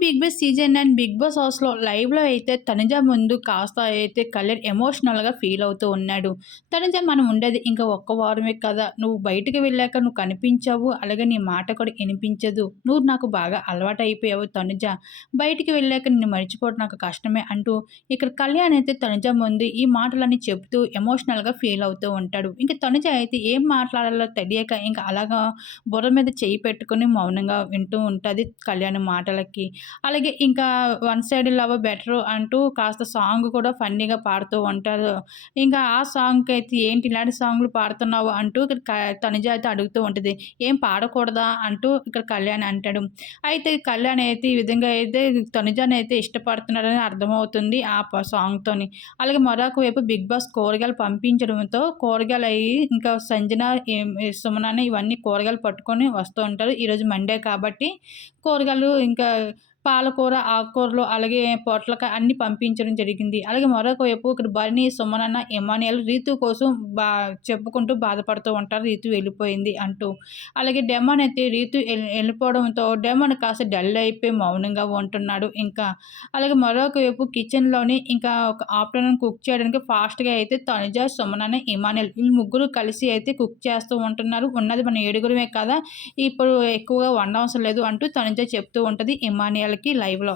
Bigg Boss season and Bigg Boss హౌస్లో లైవ్లో అయితే తనుజ ముందు కాస్త అయితే కళ్యాణ్ ఎమోషనల్గా ఫీల్ అవుతూ ఉన్నాడు. తనుజ మనం ఉండేది ఇంకా ఒక్క వారమే కదా. నువ్వు బయటకు వెళ్ళాక నువ్వు కనిపించావు. అలాగే నీ మాట కూడా వినిపించదు. నువ్వు నాకు బాగా అలవాటు అయిపోయావు తనుజ. బయటికి వెళ్ళాక నిన్ను మర్చిపోవడం నాకు కష్టమే అంటూ ఇక్కడ కళ్యాణ్ అయితే తనుజ ముందు ఈ మాటలన్నీ చెప్తూ ఎమోషనల్గా ఫీల్ అవుతూ ఉంటాడు. ఇంకా తనుజ అయితే ఏం మాట్లాడాలో తెలియక ఇంకా అలాగా బుర్ర మీద చేయి పెట్టుకుని మౌనంగా వింటూ ఉంటుంది కళ్యాణ్ మాటలకి. అలాగే ఇంకా వన్ సైడ్ లవ్ బెటర్ అంటూ కాస్త సాంగ్ కూడా ఫన్నీగా పాడుతూ ఉంటారు. ఇంకా ఆ సాంగ్కి అయితే ఏంటి ఇలాంటి సాంగ్లు పాడుతున్నావు అంటూ ఇక్కడ తనుజ అయితే అడుగుతూ ఉంటుంది. ఏం పాడకూడదా అంటూ ఇక్కడ కళ్యాణ్ అంటాడు. అయితే కళ్యాణ్ అయితే ఈ విధంగా అయితే తనుజాని అయితే ఇష్టపడుతున్నాడని అర్థమవుతుంది ఆ సాంగ్తోని. అలాగే మరొక వైపు బిగ్ బాస్ కూరగాయలు పంపించడంతో కూరగాయలు అయ్యి ఇంకా సంజన సుమనాన్ని ఇవన్నీ కూరగాయలు పట్టుకొని వస్తూ ఉంటారు. ఈరోజు మండే కాబట్టి కూరగాయలు ఇంకా పాలకూర ఆకుకూరలు అలాగే పొట్లకాయ అన్ని పంపించడం జరిగింది. అలాగే మరొక వైపు ఇక్కడ బర్నీ సుమనన్న ఎమానియల్ రీతు కోసం బా చెప్పుకుంటూ బాధపడుతూ ఉంటారు. రీతు వెళ్ళిపోయింది అంటూ. అలాగే డెమన్ అయితే రీతు వెళ్ళిపోవడంతో డెమన్ కాస్త డల్ అయిపోయి మౌనంగా ఉంటున్నాడు ఇంకా. అలాగే మరొక వైపు కిచెన్లోని ఇంకా ఒక ఆఫ్టర్నూన్ కుక్ చేయడానికి ఫాస్ట్గా అయితే తనుజ సుమనన్న ఇమానియల్ వీళ్ళు ముగ్గురు కలిసి అయితే కుక్ చేస్తూ ఉంటున్నారు. ఉన్నది మన ఏడుగురమే కదా. ఇప్పుడు ఎక్కువగా వండవసరం లేదు అంటూ తనుజ చెప్తూ ఉంటుంది ఇమానియల్ ఛానల్కి లైవ్లో